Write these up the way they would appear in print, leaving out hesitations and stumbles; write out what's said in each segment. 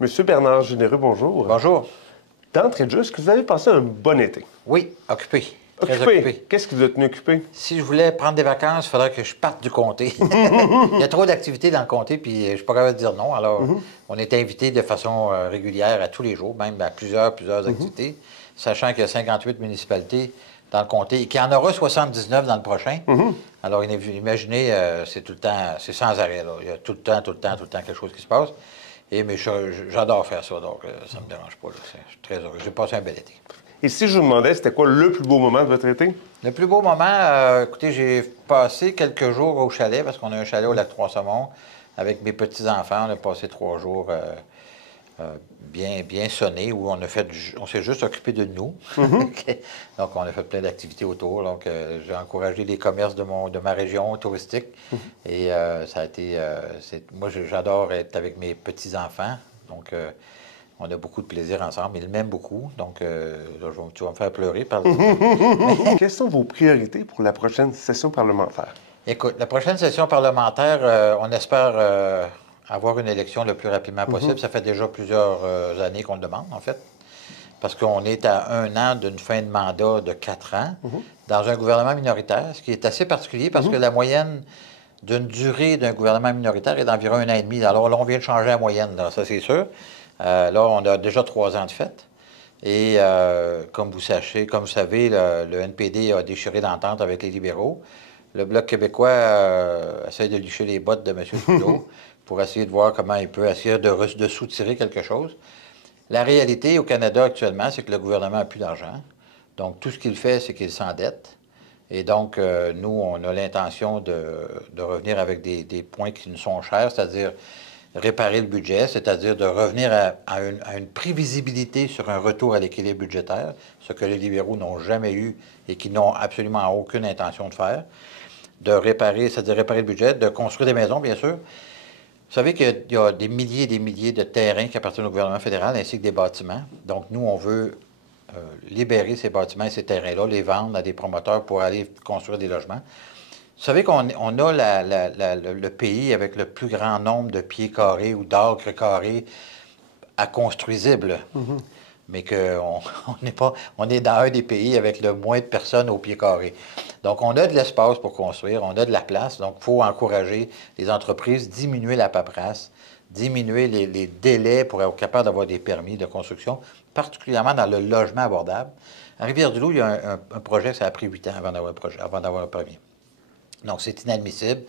Monsieur Bernard Généreux, bonjour. Bonjour. D'entrée de jeu, est-ce que vous avez passé un bon été? Oui, occupé. Très Occupé? occupé. Qu'est-ce qui vous a tenu occupé? Si je voulais prendre des vacances, il faudrait que je parte du comté. Il y a trop d'activités dans le comté, puis je ne suis pas capable de dire non. Alors, on est invité de façon régulière à tous les jours, même à plusieurs activités, sachant qu'il y a 58 municipalités dans le comté et qu'il y en aura 79 dans le prochain. Alors, imaginez, c'est tout le temps, c'est sans arrêt, là. Il y a tout le temps quelque chose qui se passe. Mais j'adore faire ça, donc ça ne me dérange pas. Là. Je suis très heureux. J'ai passé un bel été. Et si je vous demandais, c'était quoi le plus beau moment de votre été? Le plus beau moment, écoutez, j'ai passé quelques jours au chalet, parce qu'on a un chalet au lac Trois-Saumons. Avec mes petits-enfants, on a passé 3 jours bien sonnés, où on s'est juste occupé de nous. Donc, on a fait plein d'activités autour. Donc, j'ai encouragé les commerces de ma région touristique. Et ça a été... moi, j'adore être avec mes petits-enfants. Donc, on a beaucoup de plaisir ensemble. Ils m'aiment beaucoup. Donc, là, tu vas me faire pleurer par Quelles sont vos priorités pour la prochaine session parlementaire? Écoute, la prochaine session parlementaire, on espère avoir une élection le plus rapidement possible. Ça fait déjà plusieurs années qu'on le demande, en fait, parce qu'on est à 1 an d'une fin de mandat de 4 ans dans un gouvernement minoritaire, ce qui est assez particulier parce que la moyenne d'une durée d'un gouvernement minoritaire est d'environ 1 an et demi. Alors là, on vient de changer la moyenne, là, ça c'est sûr. Là, on a déjà 3 ans de fait. Et comme vous savez, le NPD a déchiré l'entente avec les libéraux. Le Bloc québécois essaie de licher les bottes de M. Trudeau pour essayer de voir comment il peut essayer de soutirer quelque chose. La réalité au Canada actuellement, c'est que le gouvernement n'a plus d'argent. Donc, tout ce qu'il fait, c'est qu'il s'endette. Et donc, nous, on a l'intention de revenir avec des points qui nous sont chers, c'est-à-dire réparer le budget, c'est-à-dire de revenir à une prévisibilité sur un retour à l'équilibre budgétaire, ce que les libéraux n'ont jamais eu et qui n'ont absolument aucune intention de faire. De réparer, c'est-à-dire réparer le budget, de construire des maisons, bien sûr. Vous savez qu'il y a des milliers et des milliers de terrains qui appartiennent au gouvernement fédéral, ainsi que des bâtiments. Donc, nous, on veut libérer ces bâtiments et ces terrains-là, les vendre à des promoteurs pour aller construire des logements. Vous savez qu'on a le pays avec le plus grand nombre de pieds carrés ou d'acres carrés à construisibles, mais on est dans un des pays avec le moins de personnes au pied carré. Donc, on a de l'espace pour construire, on a de la place, donc il faut encourager les entreprises, diminuer la paperasse, diminuer les délais pour être capable d'avoir des permis de construction, particulièrement dans le logement abordable. À Rivière-du-Loup, il y a un projet, ça a pris 8 ans avant d'avoir le permis. Donc, c'est inadmissible.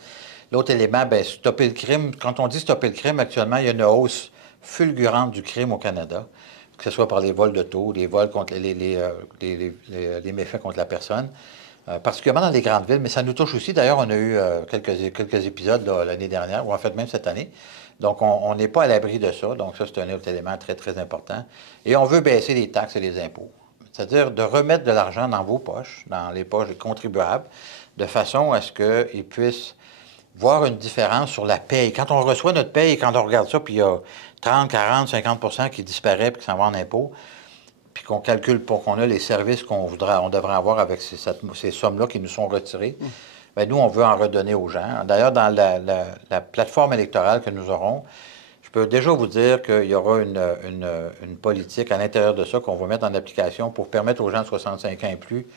L'autre élément, bien, stopper le crime. Quand on dit stopper le crime, actuellement, il y a une hausse fulgurante du crime au Canada, que ce soit par les vols d'auto, les vols contre les méfaits contre la personne, particulièrement dans les grandes villes, mais ça nous touche aussi. D'ailleurs, on a eu quelques épisodes l'année dernière, ou en fait même cette année. Donc, on n'est pas à l'abri de ça. Donc, ça, c'est un autre élément très, très important. Et on veut baisser les taxes et les impôts. C'est-à-dire de remettre de l'argent dans vos poches, dans les poches des contribuables, de façon à ce qu'ils puissent voir une différence sur la paye. Quand on reçoit notre paye et quand on regarde ça, puis il y a 30, 40, 50 qui disparaît puis qui s'en va en impôts, puis qu'on calcule pour qu'on ait les services on devrait avoir avec ces sommes-là qui nous sont retirées, bien, nous, on veut en redonner aux gens. D'ailleurs, dans la plateforme électorale que nous aurons, je peux déjà vous dire qu'il y aura une politique à l'intérieur de ça qu'on va mettre en application pour permettre aux gens de 65 ans et plus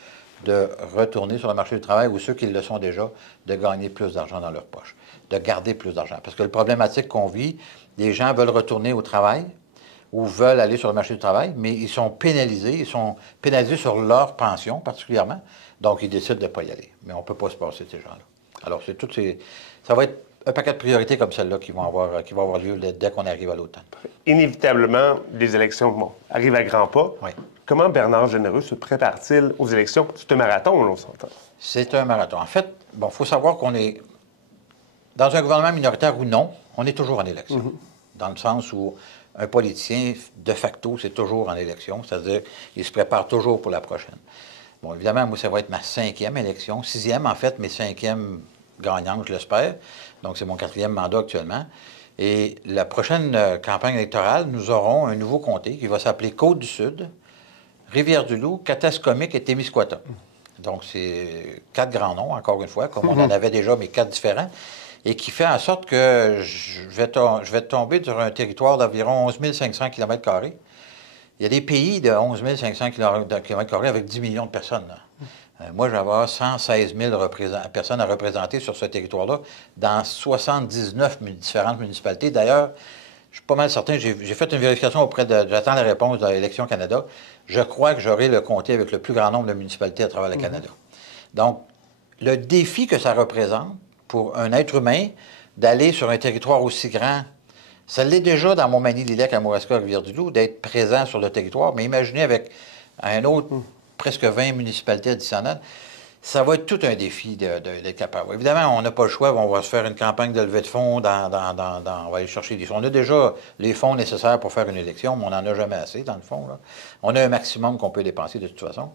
de retourner sur le marché du travail ou ceux qui le sont déjà, de gagner plus d'argent dans leur poche, de garder plus d'argent. Parce que la problématique qu'on vit, les gens veulent retourner au travail ou veulent aller sur le marché du travail, mais ils sont pénalisés sur leur pension particulièrement, donc ils décident de ne pas y aller. Mais on ne peut pas se passer de ces gens-là. Alors, ça va être un paquet de priorités comme celle-là qui vont avoir lieu dès qu'on arrive à l'automne. Inévitablement, les élections arrivent à grands pas. Oui. Comment Bernard Généreux se prépare-t-il aux élections? C'est un marathon, on s'entend. C'est un marathon. En fait, il faut savoir qu'on est, dans un gouvernement minoritaire ou non, on est toujours en élection. Dans le sens où un politicien, de facto, c'est toujours en élection, c'est-à-dire qu'il se prépare toujours pour la prochaine. Bon, évidemment, moi, ça va être ma 5e élection, 6e en fait, mais 5e gagnante, je l'espère. Donc, c'est mon 4e mandat actuellement. Et la prochaine campagne électorale, nous aurons un nouveau comté qui va s'appeler Côte-du-Sud, Rivière-du-Loup, Katascomique et Témiscouata. Donc, c'est 4 grands noms, encore une fois, comme on en avait déjà, mais 4 différents. et qui fait en sorte que je vais tomber sur un territoire d'environ 11 500 km². Il y a des pays de 11 500 km² avec 10 millions de personnes. Moi, je vais avoir 116 000 personnes à représenter sur ce territoire-là dans 79 différentes municipalités. D'ailleurs, je suis pas mal certain, j'ai fait une vérification j'attends la réponse de l'Élection Canada. Je crois que j'aurai le comté avec le plus grand nombre de municipalités à travers le Canada. Donc, le défi que ça représente pour un être humain d'aller sur un territoire aussi grand, ça l'est déjà dans Montmagny-Lillet, Kamouraska, Rivière-du-Loup, d'être présent sur le territoire, mais imaginez avec un autre presque 20 municipalités additionnelles, ça va être tout un défi d'être capable. Évidemment, on n'a pas le choix, on va se faire une campagne de levée de fonds, on va aller chercher des fonds. On a déjà les fonds nécessaires pour faire une élection, mais on n'en a jamais assez, dans le fond. Là. On a un maximum qu'on peut dépenser de toute façon,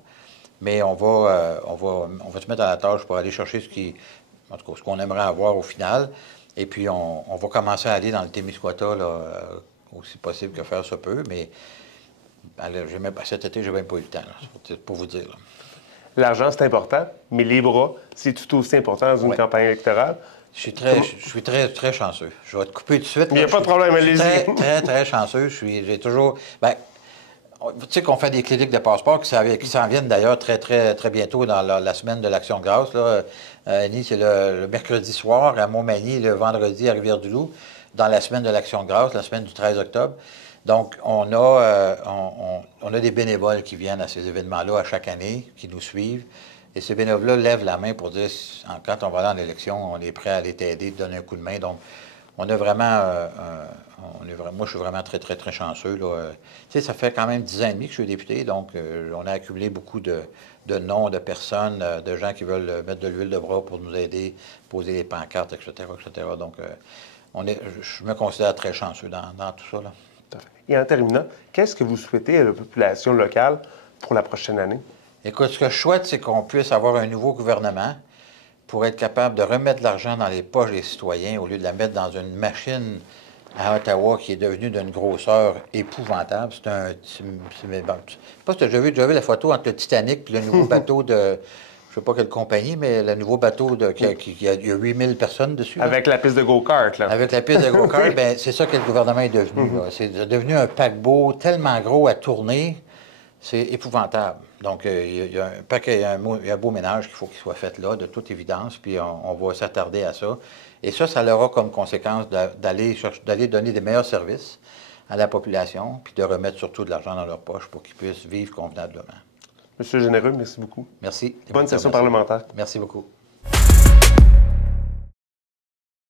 mais on va se mettre à la tâche pour aller chercher ce qu'on aimerait avoir au final. Et puis, on va commencer à aller dans le Témiscouata, là, aussi possible que faire se peut, mais cet été, j'ai même pas eu le temps, là, pour vous dire. Là. L'argent, c'est important, mais les bras, c'est tout aussi important dans une campagne électorale. Je suis très chanceux. Je vais te couper tout de suite. Il n'y a pas de problème, allez-y. Très chanceux. J'ai toujours... tu sais qu'on fait des cliniques de passeport qui s'en viennent d'ailleurs très bientôt dans la semaine de l'Action de grâce. C'est le mercredi soir à Montmagny, le vendredi à Rivière-du-Loup, dans la semaine de l'Action de grâce, la semaine du 13 octobre. Donc, on a des bénévoles qui viennent à ces événements-là à chaque année, qui nous suivent. Et ces bénévoles-là lèvent la main pour dire, quand on va aller en élection, on est prêt à aller t'aider, te donner un coup de main. Donc, on a vraiment... moi, je suis vraiment très chanceux. Là. Tu sais, ça fait quand même 10 ans et demi que je suis député, donc on a accumulé beaucoup de noms, de personnes, de gens qui veulent mettre de l'huile de bras pour nous aider, poser des pancartes, etc. Donc, je me considère très chanceux dans tout ça. Là. Et en terminant, qu'est-ce que vous souhaitez à la population locale pour la prochaine année? Écoute, ce que je souhaite, c'est qu'on puisse avoir un nouveau gouvernement pour être capable de remettre de l'argent dans les poches des citoyens au lieu de la mettre dans une machine à Ottawa qui est devenue d'une grosseur épouvantable. Je ne sais pas si tu as déjà vu la photo entre le Titanic et le nouveau bateau de... Je ne sais pas quelle compagnie, mais le nouveau bateau, il y a 8000 personnes dessus. Avec la piste de go-kart, là. Avec la piste de go-kart, bien, c'est ça que le gouvernement est devenu. C'est devenu un paquebot tellement gros à tourner, c'est épouvantable. Donc, il y a un beau ménage qu'il faut qu'il soit fait là, de toute évidence, puis on va s'attarder à ça. Et ça aura comme conséquence d'aller donner des meilleurs services à la population, puis de remettre surtout de l'argent dans leur poche pour qu'ils puissent vivre convenablement. Monsieur Généreux, merci beaucoup. Merci. Bonne session parlementaire. Merci beaucoup.